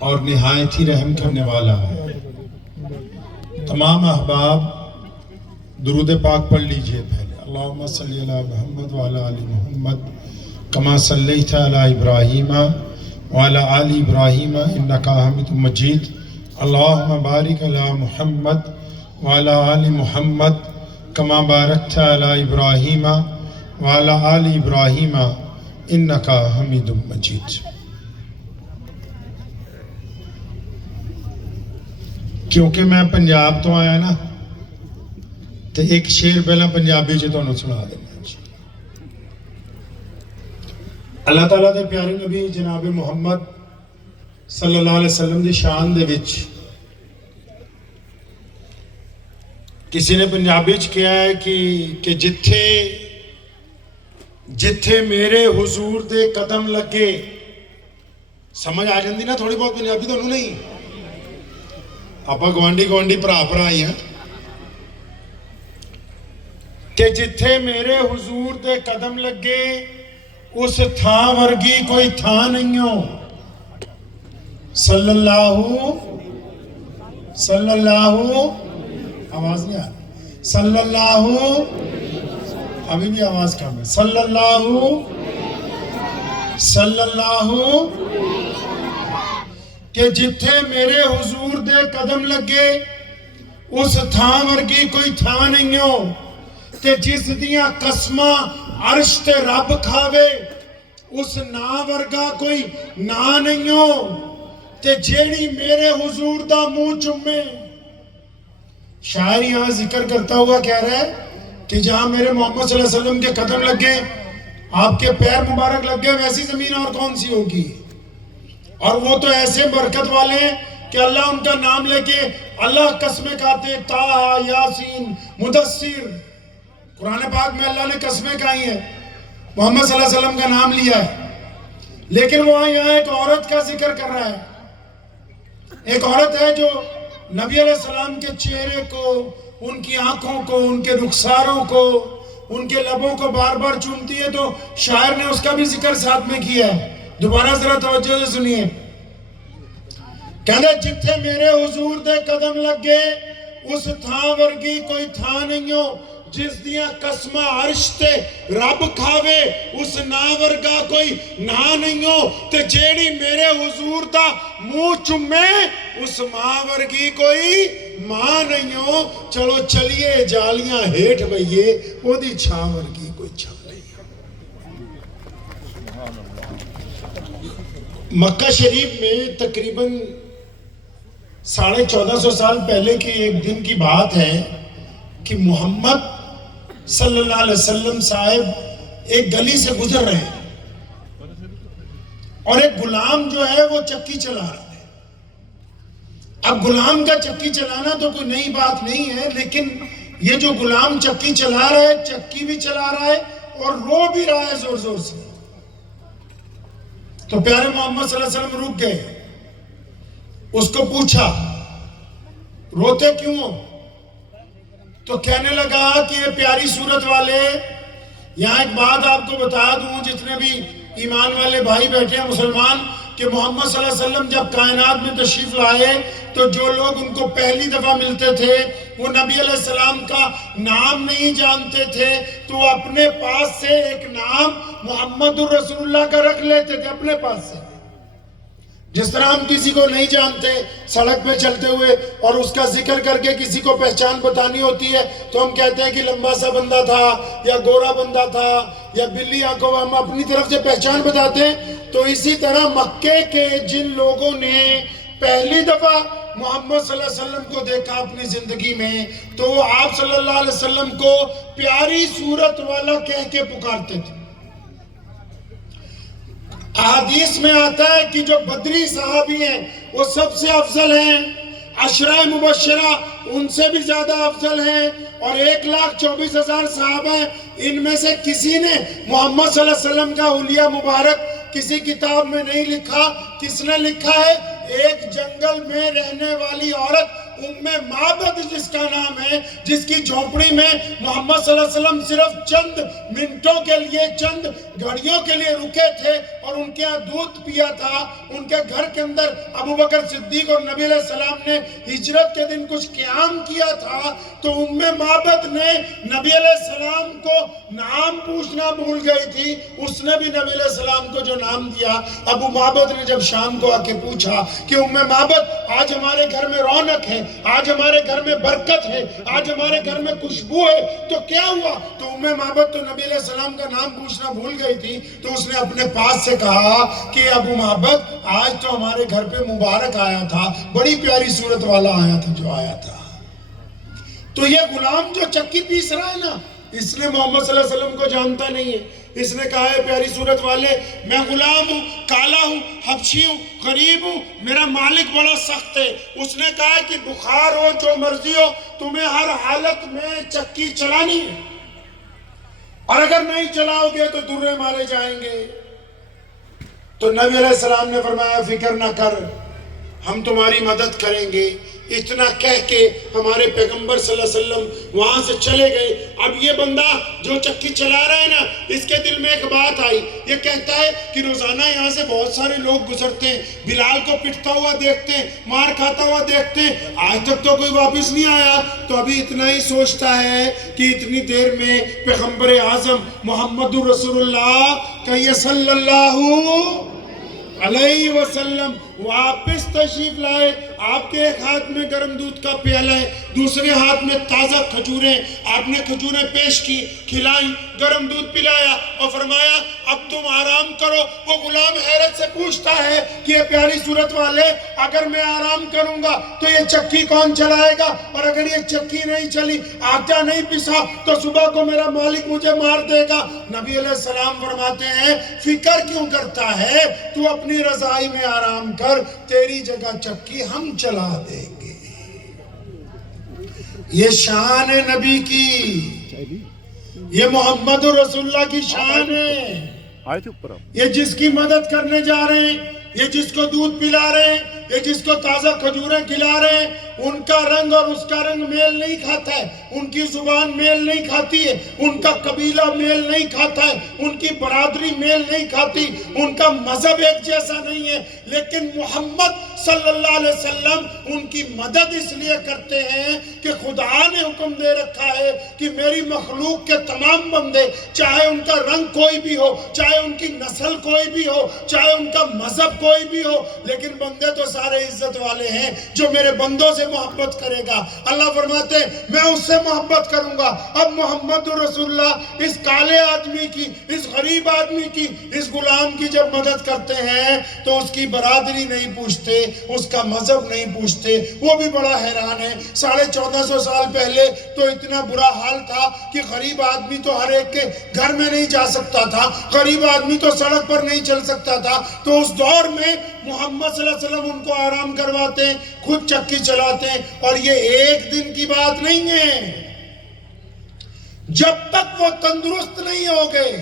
اور نہایت ہی رحم کرنے والا ہے۔ تمام احباب درود پاک پڑھ لیجئے پہلے۔ اللہم صلی علی محمد وعلی آل محمد کما صلیت علی ابراہیم وعلی آل ابراہیم انکا حمید مجید۔ اللہم بارک علی محمد وعلی آل محمد کما بارکت علی ابراہیم وعلی آل ابراہیم انکا حمید مجید۔ کیونکہ میں پنجاب تو آیا نا تو ایک شعر پہلا پنجابی جو تو سنا دینا۔ اللہ تعالیٰ دے پیارے نبی جناب محمد صلی اللہ علیہ وسلم دی شان دے وچ کسی نے پنجابی چ کیا ہے کہ جتھے میرے حضور دے قدم لگے۔ سمجھ آ جاندی نا تھوڑی بہت پنجابی تو نہیں؟ آپ گوانڈی بھرا ہی ہیں کہ جتھے میرے حضور دے قدم لگے اس تھاں ورگی کوئی تھاں نہیں ہو۔ صلی اللہ آواز نہیں آ رہی، صلی اللہ، ابھی بھی آواز کم ہے، صلی اللہ کہ جتھے میرے حضور دے قدم لگے اس تھاں ورگی کوئی تھاں نہیں ہو، تے جس دیاں قسماں عرش تے رب کھاوے اس نا ورگا کوئی نا نہیں ہو، تے جیڑی میرے حضور دا منہ چومے۔ شاعر یہاں ذکر کرتا ہوا کہہ رہا ہے کہ جہاں میرے محمد صلی اللہ علیہ وسلم کے قدم لگے، آپ کے پیر مبارک لگے، ویسی زمین اور کون سی ہوگی؟ اور وہ تو ایسے برکت والے ہیں کہ اللہ ان کا نام لے کے اللہ قسمیں کھاتے، طٰہٰ، یاسین، مدثر۔ قرآن پاک میں اللہ نے قسمیں کھائی ہیں، محمد صلی اللہ علیہ وسلم کا نام لیا ہے، لیکن وہاں یہاں ایک عورت کا ذکر کر رہا ہے۔ ایک عورت ہے جو نبی علیہ السلام کے چہرے کو، ان کی آنکھوں کو، ان کے رخساروں کو، ان کے لبوں کو بار بار چومتی ہے، تو شاعر نے اس کا بھی ذکر ساتھ میں کیا ہے۔ دوبارہ ذرا توجہ سے سنیے، کہنے جتھے میرے حضور دے قدم لگے اس تھاں ورگی کوئی تھاں نہیں ہو، جس دیاں قسمہ عرش تے رب کھاوے اس نا ورگا کوئی نا نہیں ہو، تے جیڑی میرے حضور دا منہ چومے اس ماں ورگی کوئی ماں نہیں ہو۔ چلو چلیے جالیاں ہیٹھ بھئیے، وہ دی چھاں ورگی کوئی چھاں نہیں۔ مکہ شریف میں تقریباً 1450 سال پہلے کے ایک دن کی بات ہے کہ محمد صلی اللہ علیہ وسلم صاحب ایک گلی سے گزر رہے ہیں اور ایک غلام جو ہے وہ چکی چلا رہا ہے۔ اب غلام کا چکی چلانا تو کوئی نئی بات نہیں ہے، لیکن یہ جو غلام چکی چلا رہا ہے، چکی بھی چلا رہا ہے اور رو بھی رہا ہے زور زور سے۔ تو پیارے محمد صلی اللہ علیہ وسلم رک گئے، اس کو پوچھا روتے کیوں ہو؟ تو کہنے لگا کہ یہ پیاری صورت والے، یہاں ایک بات آپ کو بتا دوں، جتنے بھی ایمان والے بھائی بیٹھے ہیں مسلمان، کہ محمد صلی اللہ علیہ وسلم جب کائنات میں تشریف لائے تو جو لوگ ان کو پہلی دفعہ ملتے تھے وہ نبی علیہ السلام کا نام نہیں جانتے تھے، تو وہ اپنے پاس سے ایک نام محمد الرسول اللہ کا رکھ لیتے تھے اپنے پاس سے۔ جس طرح ہم کسی کو نہیں جانتے سڑک پہ چلتے ہوئے اور اس کا ذکر کر کے کسی کو پہچان بتانی ہوتی ہے تو ہم کہتے ہیں کہ لمبا سا بندہ تھا یا گورا بندہ تھا یا بلی آنکھوں، ہم اپنی طرف سے پہچان بتاتے ہیں۔ تو اسی طرح مکے کے جن لوگوں نے پہلی دفعہ محمد صلی اللہ علیہ وسلم کو دیکھا اپنی زندگی میں، تو وہ آپ صلی اللہ علیہ وسلم کو پیاری صورت والا کہہ کے پکارتے تھے۔ احادیث میں آتا ہے کہ جو بدری صحابی ہیں وہ سب سے افضل ہیں، عشرہ مبشرہ ان سے بھی زیادہ افضل ہیں، اور 1,24,000 صحابہ ہیں، ان میں سے کسی نے محمد صلی اللہ علیہ وسلم کا حلیہ مبارک کسی کتاب میں نہیں لکھا۔ کس نے لکھا ہے؟ ایک جنگل میں رہنے والی عورت معبد جس کا نام ہے، جس کی جھونپڑی میں محمد صلی اللہ علیہ وسلم صرف چند منٹوں کے لیے، چند گھڑیوں کے لیے رکے تھے اور ان کے ہاں دودھ پیا تھا، ان کے گھر کے اندر ابو بکر صدیق اور نبی علیہ السلام نے ہجرت کے دن کچھ قیام کیا تھا، تو معبد نے نبی علیہ السلام کو نام پوچھنا بھول گئی تھی، اس نے بھی نبی علیہ السلام کو جو نام دیا۔ ابو معبد نے جب شام کو آ کے پوچھا کہ معبد آج ہمارے گھر میں رونق ہے، آج ہمارے گھر میں برکت ہے، آج ہمارے گھر میں خوشبو ہے، تو کیا ہوا؟ تو معبد تو نبی علیہ السلام کا نام پوچھنا بھول گئی تھی، تو اس نے اپنے پاس سے کہا کہ ابو معبد آج تو ہمارے گھر پہ مبارک آیا تھا، بڑی پیاری صورت والا آیا تھا جو آیا تھا۔ تو یہ غلام جو چکی پیس رہا ہے نا، اس نے محمد صلی اللہ علیہ وسلم کو جانتا نہیں ہے۔ اس نے کہا ہے پیاری صورت والے، میں غلام ہوں، کالا ہوں، حبشی ہوں، غریب ہوں، میرا مالک بڑا سخت ہے۔ اس نے کہا ہے کہ بخار ہو، جو مرضی ہو، تمہیں ہر حالت میں چکی چلانی ہے، اور اگر نہیں چلاؤ گے تو درے مارے جائیں گے۔ تو نبی علیہ السلام نے فرمایا فکر نہ کر، ہم تمہاری مدد کریں گے۔ اتنا کہہ کے ہمارے پیغمبر صلی اللہ علیہ وسلم وہاں سے چلے گئے۔ اب یہ بندہ جو چکی چلا رہا ہے نا، اس کے دل میں ایک بات آئی، یہ کہتا ہے کہ روزانہ یہاں سے بہت سارے لوگ گزرتے ہیں، بلال کو پٹتا ہوا دیکھتے ہیں، مار کھاتا ہوا دیکھتے ہیں، آج تک تو کوئی واپس نہیں آیا۔ تو ابھی اتنا ہی سوچتا ہے کہ اتنی دیر میں پیغمبر اعظم محمد رسول اللہ کہیے صلی اللہ علیہ وسلم واپس تشریف لائے۔ آپ کے ایک ہاتھ میں گرم دودھ کا پیالہ ہے، دوسرے ہاتھ میں تازہ کھجوریں، آپ نے کھجوریں پیش کی، کھلائیں، گرم دودھ پلایا اور فرمایا اب تم آرام کرو۔ وہ غلام حیرت سے پوچھتا ہے کہ یہ پیاری صورت والے، اگر میں آرام کروں گا تو یہ چکی کون چلائے گا؟ اور اگر یہ چکی نہیں چلی، آٹا نہیں پسا، تو صبح کو میرا مالک مجھے مار دے گا۔ نبی علیہ السلام فرماتے ہیں فکر کیوں کرتا ہے، تو اپنی رضائی میں آرام کر، تیری جگہ چکی ہم چلا دیں گے۔ یہ شان ہے نبی کی، یہ محمد رسول اللہ کی شان ہے۔ یہ جس کی مدد کرنے جا رہے ہیں، یہ جس کو دودھ پلا رہے ہیں، یہ جس کو تازہ کھجوریں کھلا رہے ہیں، ان کا رنگ اور اس کا رنگ میل نہیں کھاتا ہے، ان کی زبان میل نہیں کھاتی ہے، ان کا قبیلہ میل نہیں کھاتا ہے، ان کی برادری میل نہیں کھاتی، ان کا مذہب ایک جیسا نہیں ہے، لیکن محمد صلی اللہ علیہ وسلم ان کی مدد اس لیے کرتے ہیں کہ خدا نے حکم دے رکھا ہے کہ میری مخلوق کے تمام بندے، چاہے ان کا رنگ کوئی بھی ہو، چاہے ان کی نسل کوئی بھی ہو، چاہے ان کا مذہب کوئی بھی ہو، لیکن بندے تو سارے عزت والے ہیں۔ جو میرے بندوں سے محبت کرے گا، اللہ فرماتے ہیں میں اس سے محبت کروں گا۔ اب محمد رسول اللہ اس کالے آدمی کی، اس غریب آدمی کی، اس غلام کی جب مدد کرتے ہیں تو اس کی برادری نہیں پوچھتے، اس کا مذہب نہیں پوچھتے۔ وہ بھی بڑا حیران ہے، 1450 سال پہلے تو اتنا برا حال تھا کہ غریب آدمی تو ہر ایک کے گھر میں نہیں جا سکتا تھا، غریب آدمی تو سڑک پر نہیں چل سکتا تھا۔ تو اس دور میں محمد صلی اللہ علیہ وسلم ان کو آرام کرواتے ہیں، خود چکی چلاتے ہیں، اور یہ ایک دن کی بات نہیں ہے۔ جب تک وہ تندرست نہیں ہو گئے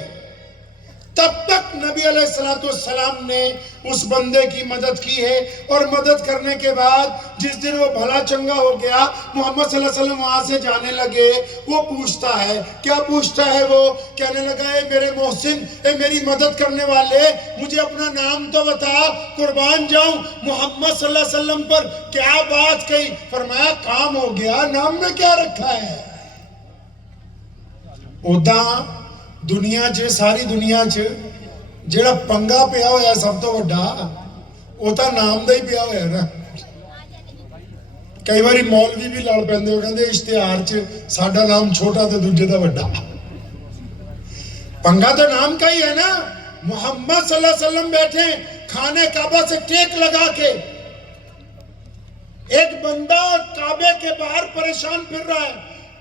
تب تک نبی علیہ السلام نے اس بندے کی مدد کی ہے، اور مدد کرنے کے بعد جس دن وہ بھلا چنگا ہو گیا، محمد صلی اللہ علیہ وسلم وہاں سے جانے لگے۔ وہ پوچھتا ہے، کیا پوچھتا ہے؟ وہ کہنے لگا اے میرے محسن، اے میری مدد کرنے والے، مجھے اپنا نام تو بتا، قربان جاؤں محمد صلی اللہ علیہ وسلم پر کیا بات کہی؟ فرمایا کام ہو گیا، نام میں کیا رکھا ہے؟ اُداں دنیا چ، ساری دنیا چ جڑا پنگا پیا ہویا سب تو وڈا وہ تو نام دا ہی پیا ہویا نا۔ کئی باری مولوی بھی لڑ پیندے ہو، کہندے اشتہار چ ساڈا نام چھوٹا تے دوجے دا وڈا۔ پنگا تو نام کا ہی ہے نا۔ محمد صلی اللہ علیہ وسلم بیٹھے خانہ کعبہ سے ٹیک لگا کے، ایک بندہ کعبے کے باہر پریشان پھر رہا ہے،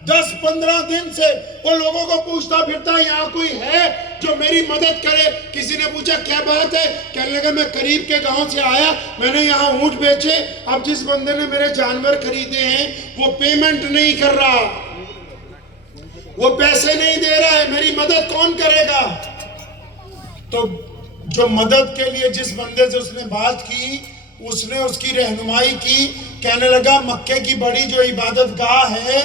10-15 دن سے وہ لوگوں کو پوچھتا پھرتا ہے یہاں کوئی ہے جو میری مدد کرے۔ کسی نے پوچھا کیا بات ہے؟ کہنے لگا میں قریب کے گاؤں سے آیا، میں نے یہاں اونٹ بیچے، اب جس بندے نے میرے جانور خریدے ہیں وہ پیمنٹ نہیں کر رہا، وہ پیسے نہیں دے رہا ہے، میری مدد کون کرے گا؟ تو جو مدد کے لیے جس بندے سے اس نے بات کی، اس نے اس کی رہنمائی کی، کہنے لگا مکے کی بڑی جو عبادت گاہ ہے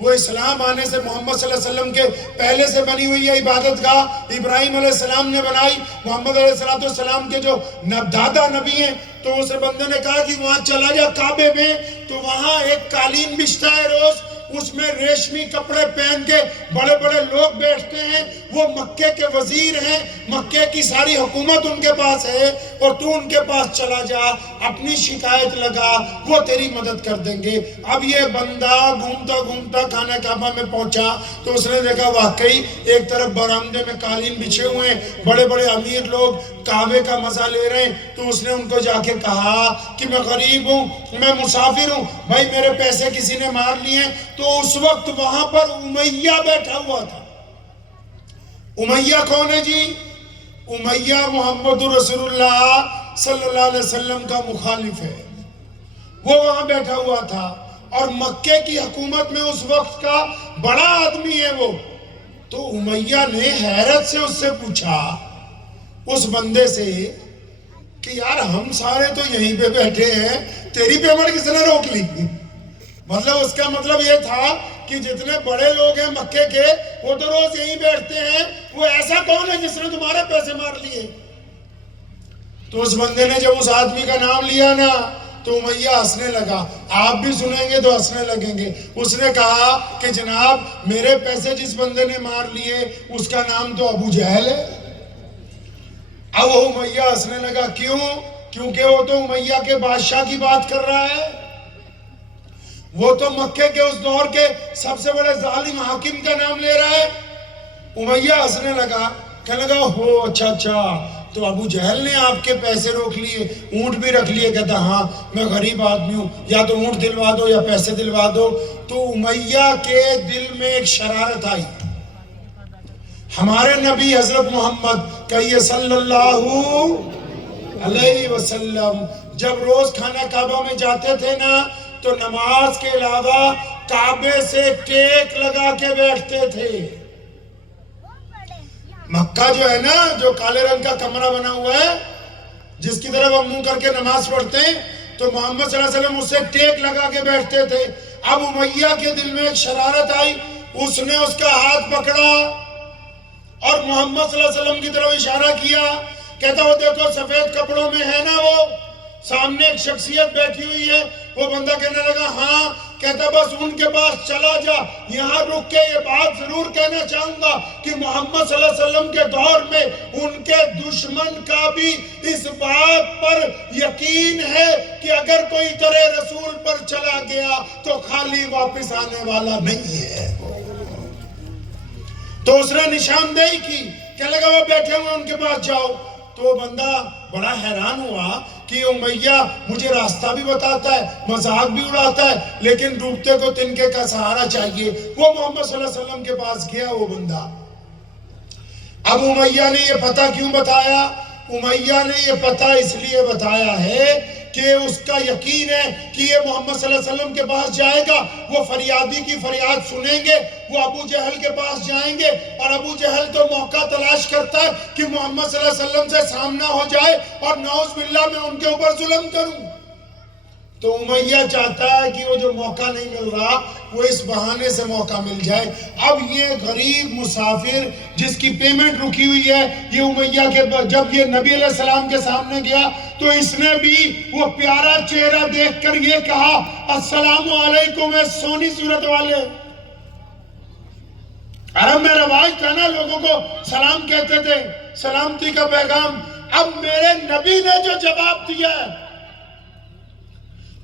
وہ اسلام آنے سے محمد صلی اللہ علیہ وسلم کے پہلے سے بنی ہوئی ہے عبادت گاہ، ابراہیم علیہ السلام نے بنائی، محمد علیہ السلام کے جو دادا نبی ہیں، تو اس بندے نے کہا کہ وہاں چلا جا کعبے میں، تو وہاں ایک قالین بچھتا ہے روز، اس میں ریشمی کپڑے پہن کے بڑے بڑے لوگ بیٹھتے ہیں، وہ مکے کے وزیر ہیں، مکے کی ساری حکومت ان کے پاس ہے، اور تو ان کے پاس چلا جا، اپنی شکایت لگا، وہ تیری مدد کر دیں گے۔ اب یہ بندہ گھومتا گھومتا خانہ کعبہ میں پہنچا تو اس نے دیکھا واقعی ایک طرف برآمدے میں قالین بچھے ہوئے ہیں، بڑے بڑے امیر لوگ کعبے کا مزہ لے رہے ہیں، تو اس نے ان کو جا کے کہا کہ میں غریب ہوں، میں مسافر ہوں، بھائی میرے پیسے کسی نے مار لیے ہیں۔ تو اس وقت وہاں پر امیہ بیٹھا ہوا تھا۔ امیہ کون ہے جی؟ امیہ محمد رسول اللہ صلی اللہ علیہ وسلم کا مخالف ہے، وہ وہاں بیٹھا ہوا تھا، اور مکے کی حکومت میں اس وقت کا بڑا آدمی ہے وہ۔ تو امیہ نے حیرت سے اس سے پوچھا، اس بندے سے، کہ یار ہم سارے تو یہیں پہ بیٹھے ہیں، تیری پیمنٹ کس نے روک لی؟ مطلب اس کا مطلب یہ تھا کہ جتنے بڑے لوگ ہیں مکے کے وہ تو روز یہیں بیٹھتے ہیں، وہ ایسا کون ہے جس نے تمہارے پیسے مار لیے؟ تو اس بندے نے جب اس آدمی کا نام لیا نا تو امیہ ہنسنے لگا، آپ بھی سنیں گے تو ہنسنے لگیں گے۔ اس نے کہا کہ جناب میرے پیسے جس بندے نے مار لیے اس کا نام تو ابو جہل ہے۔ اب وہ امیہ ہنسنے لگا، کیوں؟ کیونکہ وہ تو امیہ کے بادشاہ کی بات کر رہا ہے، وہ تو مکے کے اس دور کے سب سے بڑے ظالم حاکم کا نام لے رہا ہے۔ امیہ ہنسنے لگا، کہنے لگا ہو اچھا، تو ابو جہل نے آپ کے پیسے روک لیے، اونٹ بھی رکھ لیے؟ کہتا ہاں میں غریب آدمی ہوں، یا تو اونٹ دلوا دو یا پیسے دلوا دو۔ تو امیہ کے دل میں ایک شرارت آئی، ہمارے نبی حضرت محمد کہیے صلی اللہ علیہ وسلم جب روز خانہ کعبہ میں جاتے تھے نا تو نماز کے علاوہ کعبے سے ٹیک لگا کے بیٹھتے تھے۔ مکہ جو ہے نا، جو کالے رنگ کا کمرہ بنا ہوا ہے جس کی طرف ہم منہ کر کے نماز پڑھتے ہیں، تو محمد صلی اللہ علیہ وسلم اس سے ٹیک لگا کے بیٹھتے تھے۔ اب امیہ کے دل میں ایک شرارت آئی، اس نے اس کا ہاتھ پکڑا اور محمد صلی اللہ علیہ وسلم کی طرف اشارہ کیا، کہتا وہ دیکھو سفید کپڑوں میں ہے نا، وہ سامنے ایک شخصیت بیٹھی ہوئی ہے۔ وہ بندہ کہنے لگا ہاں، کہتا بس ان کے پاس چلا جا، یہاں رک کے یہ بات ضرور کہنا چاہوں گا کہ محمد صلی اللہ علیہ وسلم کے دور میں ان کے دشمن کا بھی اس بات پر یقین ہے کہ اگر کوئی در رسول پر چلا گیا تو خالی واپس آنے والا نہیں ہے۔ تو اس نے نشاندہی کی، کہنے لگا وہ بیٹھے ہوئے ان کے پاس جاؤ۔ تو وہ بندہ بڑا حیران ہوا کہ امیہ مجھے راستہ بھی بتاتا ہے، مذاق بھی اڑاتا ہے، لیکن ڈوبتے کو تنکے کا سہارا چاہیے۔ وہ محمد صلی اللہ علیہ وسلم کے پاس گیا وہ بندہ۔ اب امیہ نے یہ پتہ کیوں بتایا؟ امیہ نے یہ پتہ اس لیے بتایا ہے کہ اس کا یقین ہے کہ یہ محمد صلی اللہ علیہ وسلم کے پاس جائے گا، وہ فریادی کی فریاد سنیں گے، وہ ابو جہل کے پاس جائیں گے، اور ابو جہل تو موقع تلاش کرتا ہے کہ محمد صلی اللہ علیہ وسلم سے سامنا ہو جائے اور نعوذ باللہ میں ان کے اوپر ظلم کروں۔ تو امیہ چاہتا ہے کہ وہ جو موقع نہیں مل رہا وہ اس بہانے سے موقع مل جائے۔ اب یہ غریب مسافر جس کی پیمنٹ رکی ہوئی ہے، یہ امیہ کے جب یہ نبی علیہ السلام کے سامنے گیا تو اس نے بھی وہ پیارا چہرہ دیکھ کر یہ کہا السلام علیکم اے سونی صورت والے۔ عرب میں رواج تھا نا، لوگوں کو سلام کہتے تھے، سلامتی کا پیغام۔ اب میرے نبی نے جو جواب دیا ہے،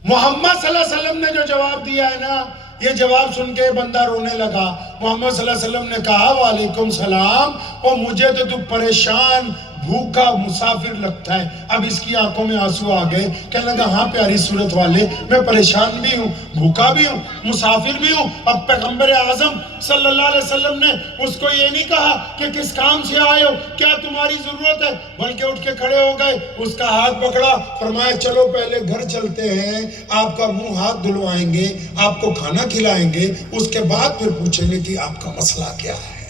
محمد صلی اللہ علیہ وسلم نے جو جواب دیا ہے نا، یہ جواب سن کے بندہ رونے لگا۔ محمد صلی اللہ علیہ وسلم نے کہا وعلیکم السلام، اور مجھے تو پریشان بھوکا مسافر لگتا ہے۔ اب اس کی آنکھوں میں آنسو آ گئے، کہنے لگا ہاں پیاری صورت والے، میں پریشان بھی ہوں، بھوکا بھی ہوں، مسافر بھی ہوں۔ اب پیغمبر اعظم صلی اللہ علیہ وسلم نے اس کو یہ نہیں کہا کہ کس کام سے آئے ہو، کیا تمہاری ضرورت ہے، بلکہ اٹھ کے کھڑے ہو گئے، اس کا ہاتھ پکڑا، فرمایا چلو پہلے گھر چلتے ہیں، آپ کا منہ ہاتھ دھلوائیں گے، آپ کو کھانا کھلائیں گے، اس کے بعد پھر پوچھیں گے کہ آپ کا مسئلہ کیا ہے۔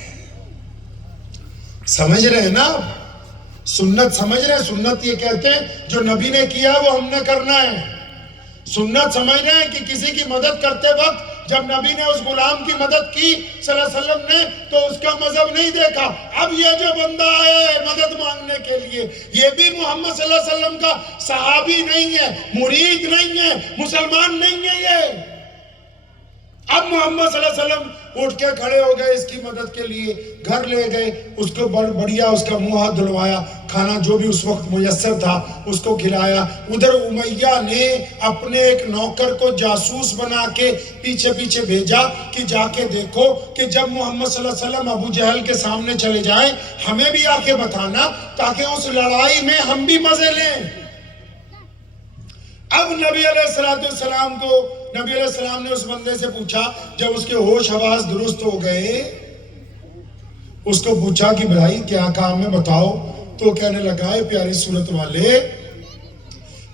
سمجھ رہے ہیں نا؟ سنت سمجھ رہے ہیں؟ سنت یہ کہتے ہیں جو نبی نے کیا وہ ہم نے کرنا ہے. سنت سمجھ رہے ہیں کہ کسی کی مدد کرتے وقت جب نبی نے اس غلام کی مدد کی صلی اللہ علیہ وسلم نے تو اس کا مذہب نہیں دیکھا. اب یہ جو بندہ ہے مدد مانگنے کے لیے یہ بھی محمد صلی اللہ علیہ وسلم کا صحابی نہیں ہے, مرید نہیں ہے, مسلمان نہیں ہے. یہ اب محمد صلی اللہ علیہ وسلم اٹھ کے کھڑے ہو گئے اس کی مدد کے لیے, گھر لے گئے, اس کو بڑھیا اس کا منہ ہاتھ دھلوایا, کھانا جو بھی اس وقت میسر تھا اس کو کھلایا. ادھر امیہ نے اپنے ایک نوکر کو جاسوس بنا کے پیچھے پیچھے بھیجا کہ جا کے دیکھو کہ جب محمد صلی اللہ علیہ وسلم ابو جہل کے سامنے چلے جائیں ہمیں بھی آ کے بتانا تاکہ اس لڑائی میں ہم بھی مزے لیں. اب نبی علیہ السلام کو نبی علیہ السلام نے اس بندے سے پوچھا جب اس کے ہوش حواس درست ہو گئے, اس کو پوچھا کہ بھائی کیا کام ہے بتاؤ. تو کہنے لگا ہے پیاری صورت والے,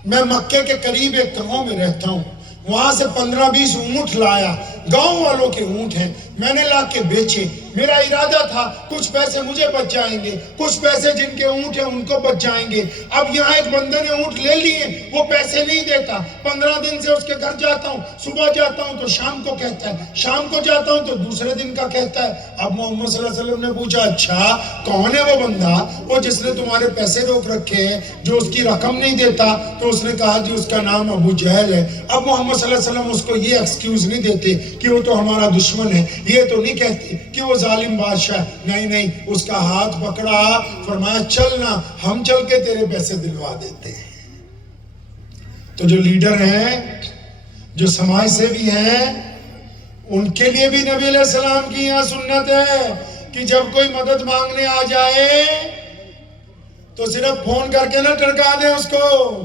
میں مکے کے قریب ایک گاؤں میں رہتا ہوں, وہاں سے 15-20 اونٹ لایا, گاؤں والوں کے اونٹ ہیں, میں نے لا کے بیچے. میرا ارادہ تھا کچھ پیسے مجھے بچ جائیں گے, کچھ پیسے جن کے اونٹ ہیں ان کو بچ جائیں گے. اب یہاں ایک بندے نے اونٹ لے لیے, وہ پیسے نہیں دیتا. 15 دن سے اس کے گھر جاتا ہوں, صبح جاتا ہوں تو شام کو کہتا ہے, شام کو جاتا ہوں تو دوسرے دن کا کہتا ہے. اب محمد صلی اللہ علیہ وسلم نے پوچھا اچھا کون ہے وہ بندہ وہ جس نے تمہارے پیسے روک رکھے ہیں, جو اس کی رقم نہیں دیتا؟ تو اس نے کہا جی اس کا نام ابو جہل ہے. اب محمد صلی اللہ علیہ وسلم اس کو یہ ایکسکیوز نہیں دیتے کہ وہ تو ہمارا دشمن ہے, یہ تو نہیں کہتے کہ وہ ظالم بادشاہ, نہیں, اس کا ہاتھ پکڑا, فرمایا چلنا ہم چل کے تیرے پیسے دلوا دیتے ہیں. تو جو لیڈر ہیں, جو سماج سے بھی ہیں, ان کے لیے بھی نبی علیہ السلام کی یہاں سنت ہے کہ جب کوئی مدد مانگنے آ جائے تو صرف فون کر کے نہ ٹرکا دیں, اس کو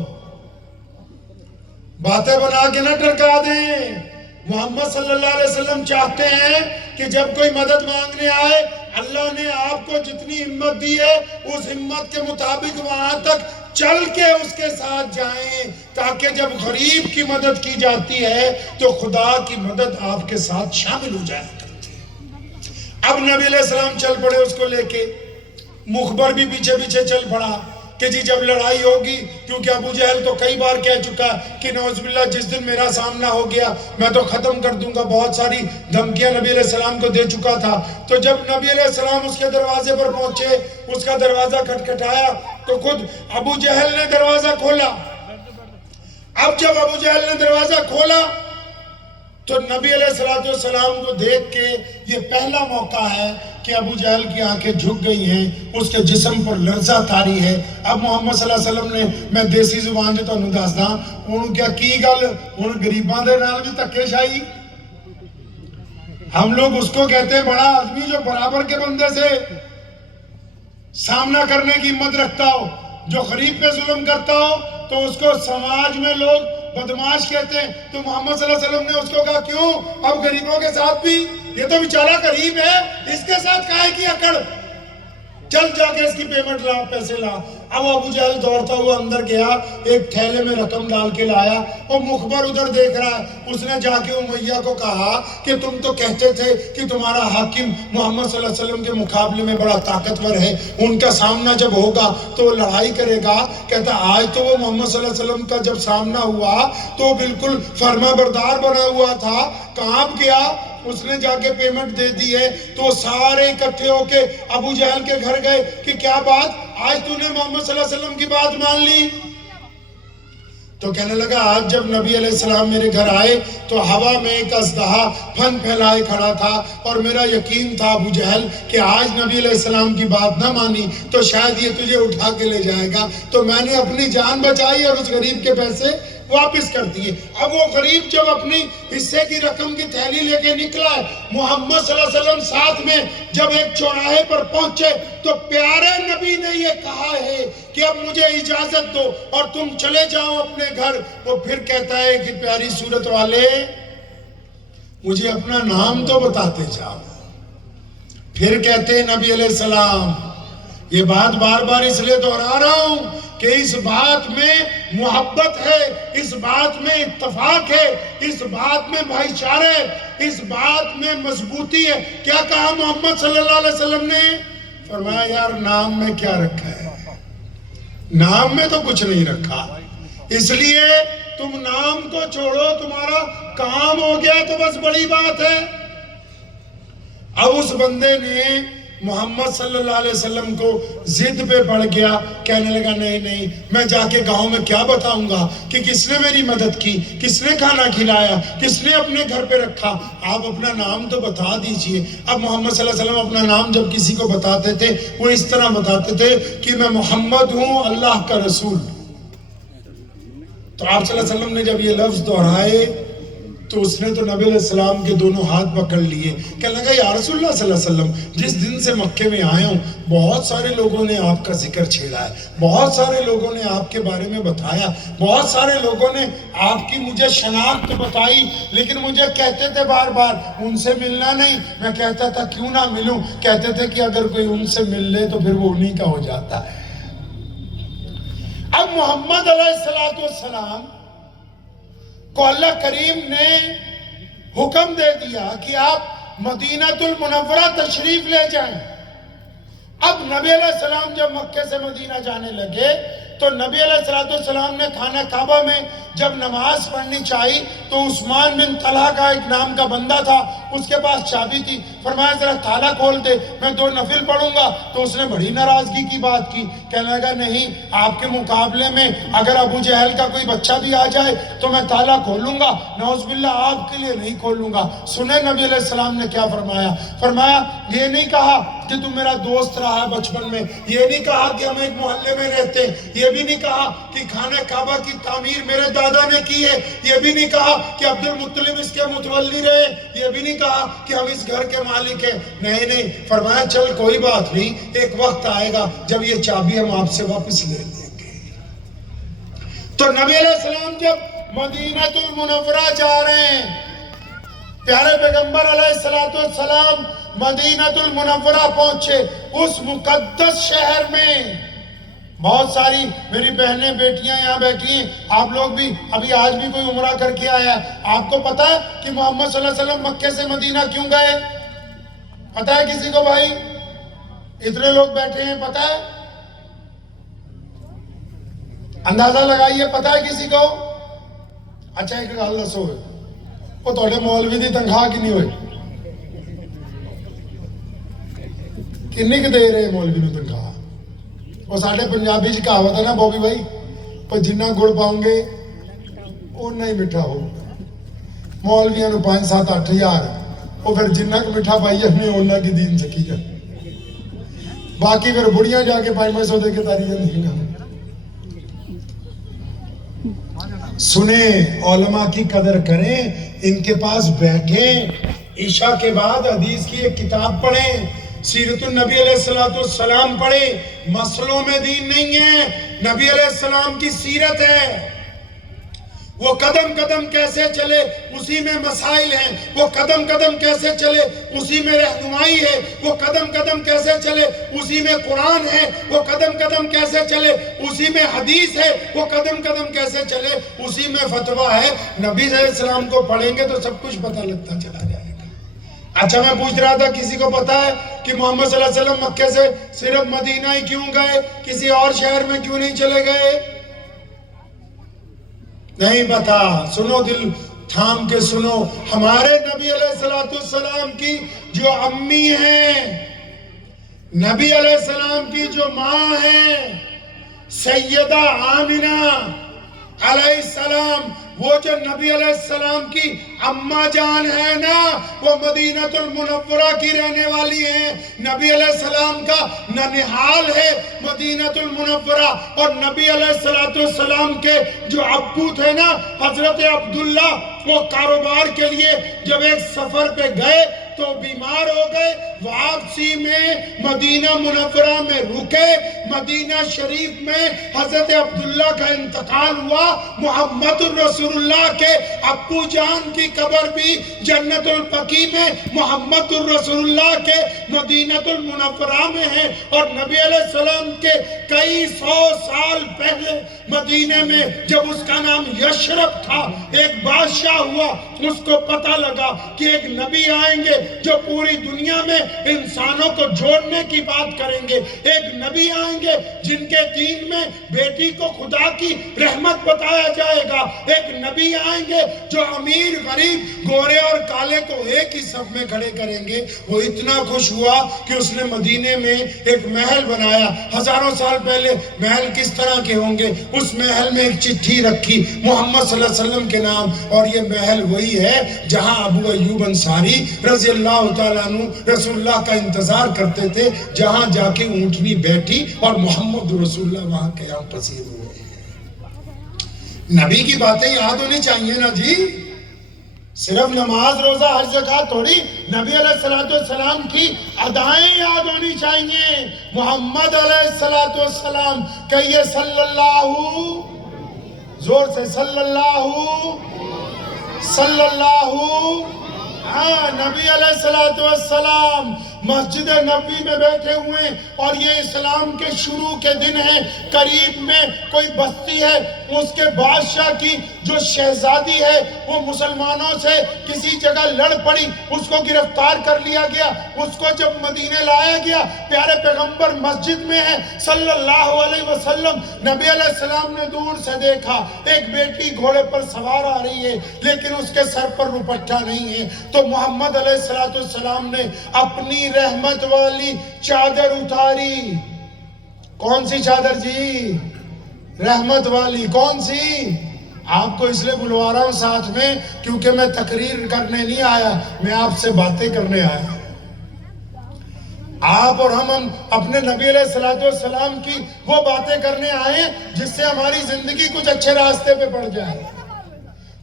باتیں بنا کے نہ ٹرکا دیں. محمد صلی اللہ علیہ وسلم چاہتے ہیں کہ جب کوئی مدد مانگنے آئے اللہ نے آپ کو جتنی ہمت دی ہے اس ہمت کے مطابق وہاں تک چل کے اس کے ساتھ جائیں, تاکہ جب غریب کی مدد کی جاتی ہے تو خدا کی مدد آپ کے ساتھ شامل ہو جائے کرتی ہے. اب نبی علیہ السلام چل پڑے اس کو لے کے, مخبر بھی پیچھے پیچھے چل پڑا کہ جی جب لڑائی ہوگی, کیونکہ ابو جہل تو کئی بار کہہ چکا کہ نعوذ باللہ جس دن میرا سامنا ہو گیا میں تو ختم کر دوں گا, بہت ساری دھمکیاں نبی علیہ السلام کو دے چکا تھا. تو جب نبی علیہ السلام اس کے دروازے پر پہنچے, اس کا دروازہ کھٹکھٹایا تو خود ابو جہل نے دروازہ کھولا. اب جب ابو جہل نے دروازہ کھولا تو نبی علیہ السلام کو دیکھ کے یہ پہلا موقع ہے کہ ابو جہل کی آنکھیں جھک گئی ہیں, اس کے جسم پر لرزہ طاری ہے. اب محمد صلی اللہ علیہ وسلم نے, میں دیسی زبان جو تانوں دسدا, انہوں کیا کی گل, ہن غریباں دے نال بھی دھکے شاہی. ہم لوگ اس کو کہتے ہیں بڑا آدمی جو برابر کے بندے سے سامنا کرنے کی ہمت رکھتا ہو, جو غریب پہ ظلم کرتا ہو تو اس کو سماج میں لوگ بدماش کہتے ہیں. تو محمد صلی اللہ علیہ وسلم نے اس کو کہا کیوں, اب غریبوں کے ساتھ بھی, یہ تو بیچارہ غریب ہے, اس کے ساتھ کائے کی اکڑ, چل جا کے اس کی پیمنٹ لا, پیسے لا. اب ابو جہل دوڑتا ہوا اندر گیا, ایک تھیلے میں رقم ڈال کے لایا, اور مخبر ادھر دیکھ رہا ہے. اس نے جا کے امیہ کو کہا کہ تم تو کہتے تھے کہ تمہارا حاکم محمد صلی اللہ علیہ وسلم کے مقابلے میں بڑا طاقتور ہے, ان کا سامنا جب ہوگا تو وہ لڑائی کرے گا. کہتا آج تو وہ محمد صلی اللہ علیہ وسلم کا جب سامنا ہوا تو بالکل فرما بردار بنا ہوا تھا, کہاں گیا, اس نے جا کے پیمنٹ دے دی ہے. تو سارے اکٹھے ہو کے ابو جہل کے گھر گئے کہ کیا بات, آج تو نے محمد صلی اللہ علیہ وسلم کی بات مان لی. تو کہنے لگا آج جب نبی علیہ السلام میرے گھر آئے تو ہوا میں ایک اژدہا پھن پھیلائے کھڑا تھا, اور میرا یقین تھا ابو جہل کہ آج نبی علیہ السلام کی بات نہ مانی تو شاید یہ تجھے اٹھا کے لے جائے گا. تو میں نے اپنی جان بچائی اور اس غریب کے پیسے واپس کر دیے. اب وہ غریب جب اپنی حصے کی رقم کی تھیلی لے کے نکلا ہے, محمد صلی اللہ علیہ وسلم ساتھ میں جب ایک چوراہے پر پہنچے تو پیارے نبی نے یہ کہا ہے کہ اب مجھے اجازت دو اور تم چلے جاؤ اپنے گھر. وہ پھر کہتا ہے کہ پیاری صورت والے مجھے اپنا نام تو بتاتے جاؤ. پھر کہتے ہیں نبی علیہ السلام, یہ بات بار بار اس لیے دہرا رہا ہوں کہ اس بات میں محبت ہے, اس بات میں اتفاق ہے, اس بات میں بھائی چارہ ہے, اس بات میں مضبوطی ہے. کیا کہا محمد صلی اللہ علیہ وسلم نے, فرمایا یار نام میں کیا رکھا ہے, نام میں تو کچھ نہیں رکھا، اس لیے تم نام کو چھوڑو، تمہارا کام ہو گیا تو بس بڑی بات ہے۔ اب اس بندے نے محمد صلی اللہ علیہ وسلم کو ضد پہ پڑ گیا، کہنے لگا نہیں نہیں، میں جا کے گاؤں میں کیا بتاؤں گا کہ کس نے میری مدد کی، کس نے کھانا کھلایا، کس نے اپنے گھر پہ رکھا، آپ اپنا نام تو بتا دیجئے۔ اب محمد صلی اللہ علیہ وسلم اپنا نام جب کسی کو بتاتے تھے وہ اس طرح بتاتے تھے کہ میں محمد ہوں، اللہ کا رسول۔ تو آپ صلی اللہ علیہ وسلم نے جب یہ لفظ دہرائے تو اس نے تو نبی علیہ السلام کے دونوں ہاتھ پکڑ لیے، کہنے لگا یا رسول اللہ صلی اللہ علیہ وسلم، جس دن سے مکے میں آئے ہوں بہت سارے لوگوں نے آپ کا ذکر چھیڑا ہے، بہت سارے لوگوں نے آپ کے بارے میں بتایا، بہت سارے لوگوں نے آپ کی مجھے شناخت بتائی، لیکن مجھے کہتے تھے بار بار ان سے ملنا نہیں۔ میں کہتا تھا کیوں نہ ملوں؟ کہتے تھے کہ اگر کوئی ان سے مل لے تو پھر وہ انہی کا ہو جاتا ہے۔ اب محمد علیہ السلام کو اللہ کریم نے حکم دے دیا کہ آپ مدینہ المنورہ تشریف لے جائیں۔ اب نبی علیہ السلام جب مکے سے مدینہ جانے لگے تو نبی علیہ السلام نے خانہ کعبہ میں جب نماز پڑھنی چاہی تو عثمان بن طلحہ کا ایک نام کا بندہ تھا، اس کے پاس چابی تھی، فرمایا ذرا تالا کھول دے، میں 2 نفل پڑھوں گا۔ تو اس نے بڑی ناراضگی کی بات کی، کہنے لگا نہیں، آپ کے مقابلے میں اگر ابو جہل کا کوئی بچہ بھی آ جائے تو میں تالا کھولوں گا، نعوذ باللہ آپ کے لیے نہیں کھولوں گا۔ سنیں نبی علیہ السلام نے کیا فرمایا؟ فرمایا یہ نہیں کہا کہ تم میرا دوست رہا ہے بچپن میں، یہ نہیں کہا کہ ہم ایک محلے میں رہتے ہیں، یہ بھی نہیں کہا کہ خانہ کعبہ کی تعمیر میرے دادا نے کی ہے، یہ بھی نہیں کہا کہ عبد المطلب اس کے متولی رہے، یہ بھی نہیں کہا کہ ہم اس گھر کے مالک ہیں، نہیں نہیں، فرمایا چل کوئی بات نہیں، ایک وقت آئے گا جب یہ چابی ہم آپ سے واپس لے لیں گے۔ تو نبی علیہ السلام جب مدینہ المنورہ جا رہے ہیں، پیارے پیغمبر علیہ السلام مدینہ المنورہ پہنچے، اس مقدس شہر میں بہت ساری میری بہنیں بیٹیاں یہاں بیٹھی ہیں، آپ لوگ بھی ابھی آج بھی کوئی عمرہ کر کے آیا ہے، آپ کو پتا ہے کہ محمد صلی اللہ علیہ وسلم مکے سے مدینہ کیوں گئے؟ پتا ہے کسی کو بھائی؟ اتنے لوگ بیٹھے ہیں، پتا ہے؟ اندازہ لگائیے، پتا ہے کسی کو؟ اچھا ایک گل دسو، وہ تھوڑے مولوی دی تنخواہ کنی ہوئی؟ کنی کہ دے رہے مولوی نو تنخواہ؟ وہ ساڑھے پنجابی جی کہاوت ہے نا بوبی بھائی، پر جنہ گڑ پاؤں گے اُنہ ہی مٹھا ہو۔ مولویاں نو 5-7-8 ہزار، وہ پھر جنہ کو مٹھا پائی ہمیں اُنہ کی دین سکی ہے، باقی پھر بڑیاں جا کے 500 دے کے تاری جاندی ہیں۔ سنیں، علماء کی قدر کریں، ان کے پاس بیٹھیں، عشاء کے بعد حدیث کی ایک کتاب پڑھیں، سیرت النبی علیہ السلام پڑھیں، مسئلوں میں دین نہیں ہے، نبی علیہ السلام کی سیرت ہے، وہ قدم قدم کیسے چلے اسی میں مسائل ہیں، وہ قدم قدم کیسے چلے اسی میں رہنمائی ہے، وہ قدم قدم کیسے چلے اسی میں قرآن ہے، وہ قدم قدم کیسے چلے اسی میں حدیث ہے، وہ قدم قدم کیسے چلے اسی میں فتویٰ ہے۔ نبی علیہ السلام کو پڑھیں گے تو سب کچھ پتہ لگتا چلا جائے گا۔ اچھا میں پوچھ رہا تھا کسی کو پتا ہے کہ محمد صلی اللہ علیہ وسلم مکے سے صرف مدینہ ہی کیوں گئے، کسی اور شہر میں کیوں نہیں چلے گئے؟ نہیں پتا۔ سنو، دل تھام کے سنو، ہمارے نبی علیہ السلام کی جو امی ہیں، نبی علیہ السلام کی جو ماں ہیں سیدہ آمنہ علیہ السلام، وہ جو نبی علیہ السلام کی اماں جان ہے نا، وہ مدینہ المنورہ کی رہنے والی ہیں۔ نبی علیہ السلام کا ننہال ہے مدینہ المنورہ، اور نبی علیہ السلام کے جو ابو تھے نا حضرت عبداللہ، وہ کاروبار کے لیے جب ایک سفر پہ گئے تو بیمار ہو گئے، واپسی میں مدینہ منورہ میں رکے، مدینہ شریف میں حضرت عبداللہ کا انتقال ہوا، محمد الرسول اللہ کے ابو جان کی قبر بھی جنت البقیع میں محمد الرسول اللہ کے مدینہ المنورہ میں ہے، اور نبی علیہ السلام کے کئی 100 سال پہلے مدینہ میں جب اس کا نام یشرب تھا، ایک بادشاہ ہوا، اس کو پتہ لگا کہ ایک نبی آئیں گے جو پوری دنیا میں انسانوں کو جوڑنے کی بات کریں گے. ایک نبی آئیں گے جن کے دین میں بیٹی کو خدا کی رحمت بتایا جائے گا. ایک نبی آئیں گے جو امیر غریب گورے اور کالے کو ایک ہی صف میں کھڑے کریں گے. وہ اتنا خوش ہوا کہ اس نے مدینے میں ایک محل بنایا. ہزاروں سال پہلے محل کس طرح کے ہوں گے؟ اس محل میں ایک چٹھی رکھی محمد صلی اللہ علیہ وسلم کے نام، اور یہ محل وہی ہے جہاں ابو ایوب انصاری رضی اللہ تعالیٰ عنہ رسول اللہ کا انتظار کرتے تھے، جہاں جا کے اونٹنی بیٹھی اور محمد رسول اللہ وہاں قیام پذیر ہوئے. نبی کی باتیں یاد ہونی چاہیے نا جی. صرف نماز روزہ حج زکوٰۃ تھوڑی، نبی علیہ السلام کی ادائیں یاد ہونی چاہیے. محمد علیہ السلام کہیے صلی اللہ، زور سے صلی اللہ. ہاں، نبی علیہ السلام مسجد نبوی میں بیٹھے ہوئے اور یہ اسلام کے شروع کے دن ہیں. قریب میں کوئی بستی ہے، اس کے بادشاہ کی جو شہزادی ہے وہ مسلمانوں سے کسی جگہ لڑ پڑی، اس کو گرفتار کر لیا گیا. اس کو جب مدینے لایا گیا، پیارے پیغمبر مسجد میں ہیں صلی اللہ علیہ وسلم. نبی علیہ السلام نے دور سے دیکھا ایک بیٹی گھوڑے پر سوار آ رہی ہے، لیکن اس کے سر پر دوپٹہ نہیں ہے. تو محمد علیہ السلام نے اپنی رحمت والی چادر اتاری. کون سی چادر جی؟ رحمت والی. کون سی؟ آپ کو اس لیے بلوا رہا ہوں ساتھ میں کیونکہ میں تقریر کرنے نہیں آیا، میں آپ سے باتیں کرنے آیا. آپ اور ہم اپنے نبی علیہ السلام کی وہ باتیں کرنے آئے ہیں جس سے ہماری زندگی کچھ اچھے راستے پہ پڑ جائے.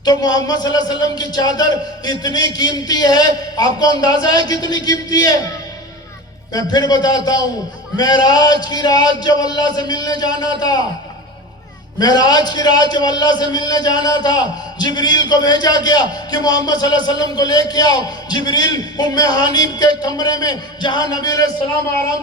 تو محمد صلی اللہ علیہ وسلم کی چادر اتنی قیمتی ہے، آپ کو اندازہ ہے کتنی قیمتی ہے؟ میں پھر بتاتا ہوں. معراج کی رات جب اللہ سے ملنے جانا تھا، معراج کی رات جب اللہ سے ملنے جانا تھا، جبریل کو بھیجا گیا کہ محمد صلی اللہ علیہ وسلم کو لے کے آؤ. جبریل ام ہانی کے کمرے میں جہاں نبی علیہ السلام آرام